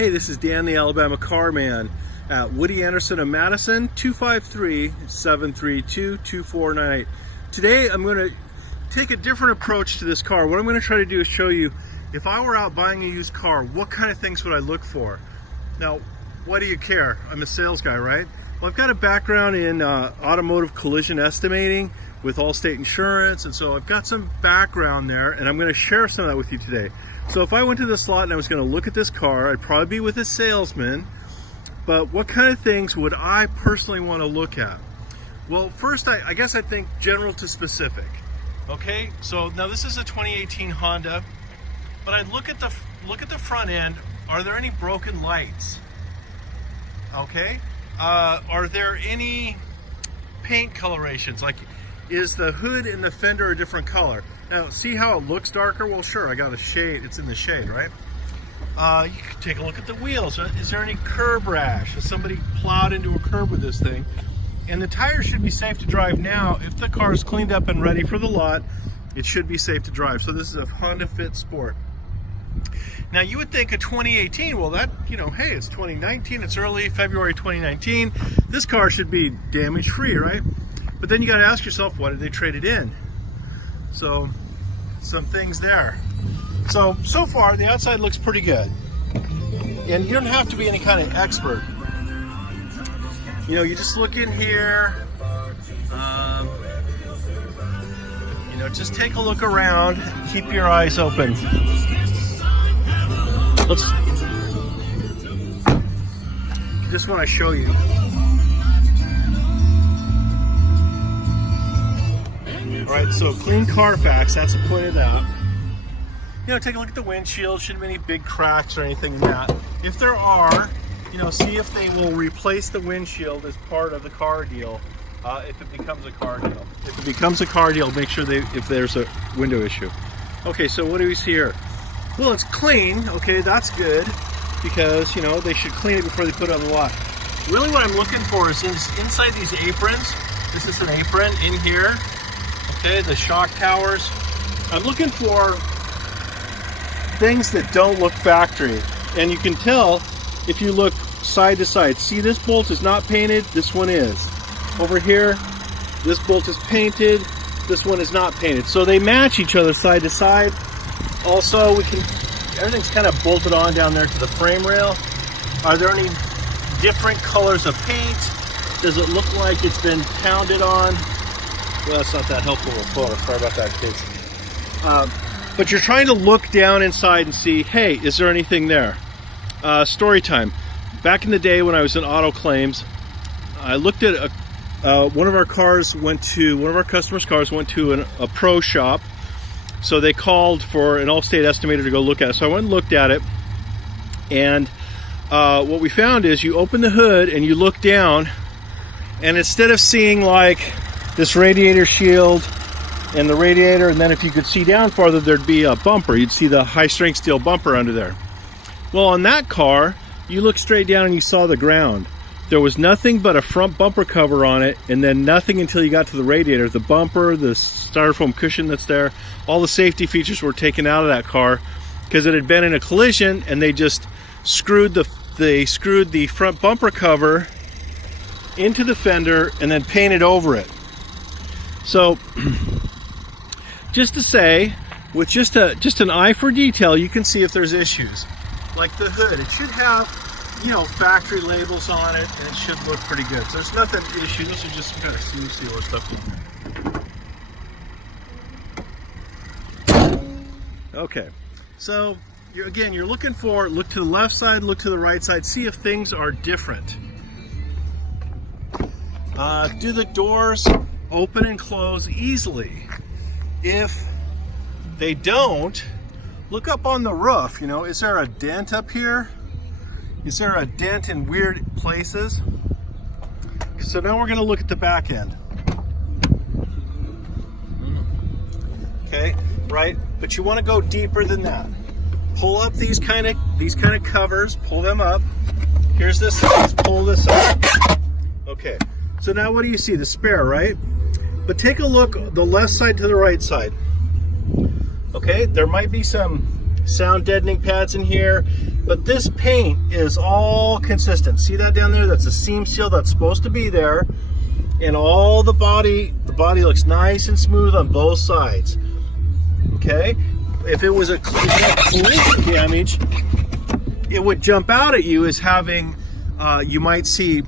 Hey, this is Dan the Alabama Car Man at Woody Anderson of Madison, 253-732-2498. Today I'm going to take a different approach to this car. What I'm going to try to do is show you, if I were out buying a used car, what kind of things would I look for? Now, why do you care? I'm a sales guy, right? Well, I've got a background in automotive collision estimating with Allstate Insurance, and so I've got some background there, and I'm going to share some of that with you today. So if I went to this lot and I was going to look at this car, I'd probably be with a salesman, but what kind of things would I personally want to look at? Well, first, I guess I'd think general to specific. Okay, so now this is a 2018 Honda, but I'd look at the front end. Are there any broken lights? Okay, are there any paint colorations? Like, is the hood and the fender a different color? Now, see how it looks darker? Well, sure, I got a shade. It's in the shade, right? You can take a look at the wheels. Is there any curb rash? Has somebody plowed into a curb with this thing? And the tires should be safe to drive now. If the car is cleaned up and ready for the lot, it should be safe to drive. So this is a Honda Fit Sport. Now, you would think a 2018, well, that, you know, hey, it's 2019, it's early February 2019. This car should be damage-free, right? But then you got to ask yourself, why did they trade it in? So, some things there. So far, the outside looks pretty good. And you don't have to be any kind of expert. You know, you just look in here, you know, just take a look around, keep your eyes open. Just want to show you. All right, so clean Carfax, that's the point of that. You know, take a look at the windshield. Shouldn't be any big cracks or anything in that. If there are, you know, see if they will replace the windshield as part of the car deal. If it becomes a car deal. If it becomes a car deal, make sure if there's a window issue. Okay, so what do we see here? Well, it's clean. Okay, that's good, because, you know, they should clean it before they put it on the lot. Really what I'm looking for is inside these aprons. This is an apron in here. Okay, the shock towers. I'm looking for things that don't look factory. And you can tell if you look side to side. See, this bolt is not painted, this one is. Over here, this bolt is painted, this one is not painted. So they match each other side to side. Also, everything's kind of bolted on down there to the frame rail. Are there any different colors of paint? Does it look like it's been pounded on? Well, that's not that helpful of a photo. Sorry about that, kids. But you're trying to look down inside and see, hey, is there anything there? Story time. Back in the day when I was in auto claims, I looked at one of our customers' cars went to a pro shop. So they called for an Allstate estimator to go look at it. So I went and looked at it, and what we found is you open the hood and you look down, and instead of seeing like this radiator shield and the radiator, and then if you could see down farther, there'd be a bumper. You'd see the high-strength steel bumper under there. Well, on that car, you look straight down and you saw the ground. There was nothing but a front bumper cover on it, and then nothing until you got to the radiator. The bumper, the styrofoam cushion that's there, all the safety features were taken out of that car because it had been in a collision, and they just screwed the front bumper cover into the fender and then painted over it. So, just to say, with just an eye for detail, you can see if there's issues. Like the hood, it should have, you know, factory labels on it, and it should look pretty good. So there's nothing issue. Those are just some kind of smooth sealer stuff. Okay, so you're looking for, look to the left side, look to the right side, see if things are different. Do the doors open and close easily? If they don't, look up on the roof. You know, is there a dent up here? Is there a dent in weird places? So now we're going to look at the back end. Okay, right? But you want to go deeper than that. Pull up these kind of covers. Pull them up. Here's this. Let's pull this up. Okay. So now what do you see? The spare, right? But take a look the left side to the right side. Okay, there might be some sound deadening pads in here. But this paint is all consistent. See that down there? That's a seam seal that's supposed to be there. And all the body looks nice and smooth on both sides. Okay? If it was a collision damage, it would jump out at you as having, you might see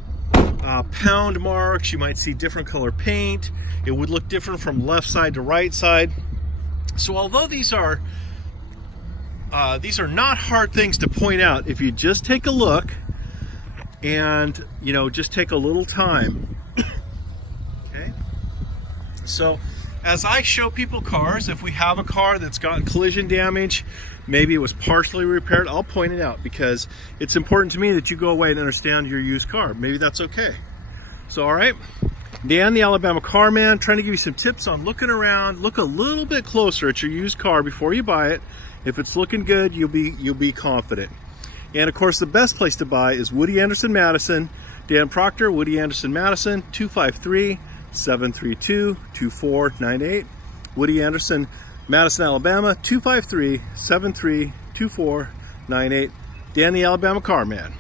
pound marks, you might see different color paint. It would look different from left side to right side. So although these are not hard things to point out, if you just take a look and, you know, just take a little time. Okay? So as I show people cars, if we have a car that's gotten collision damage, maybe it was partially repaired, I'll point it out because it's important to me that you go away and understand your used car. Maybe that's okay. So, all right, Dan, the Alabama Car Man, trying to give you some tips on looking around. Look a little bit closer at your used car before you buy it. If it's looking good, you'll be confident. And of course, the best place to buy is Woody Anderson Madison. Dan Proctor, Woody Anderson Madison, 253-732-2498. Woody Anderson, Madison, Alabama, 253-732-2498. Dan, the Alabama Car Man.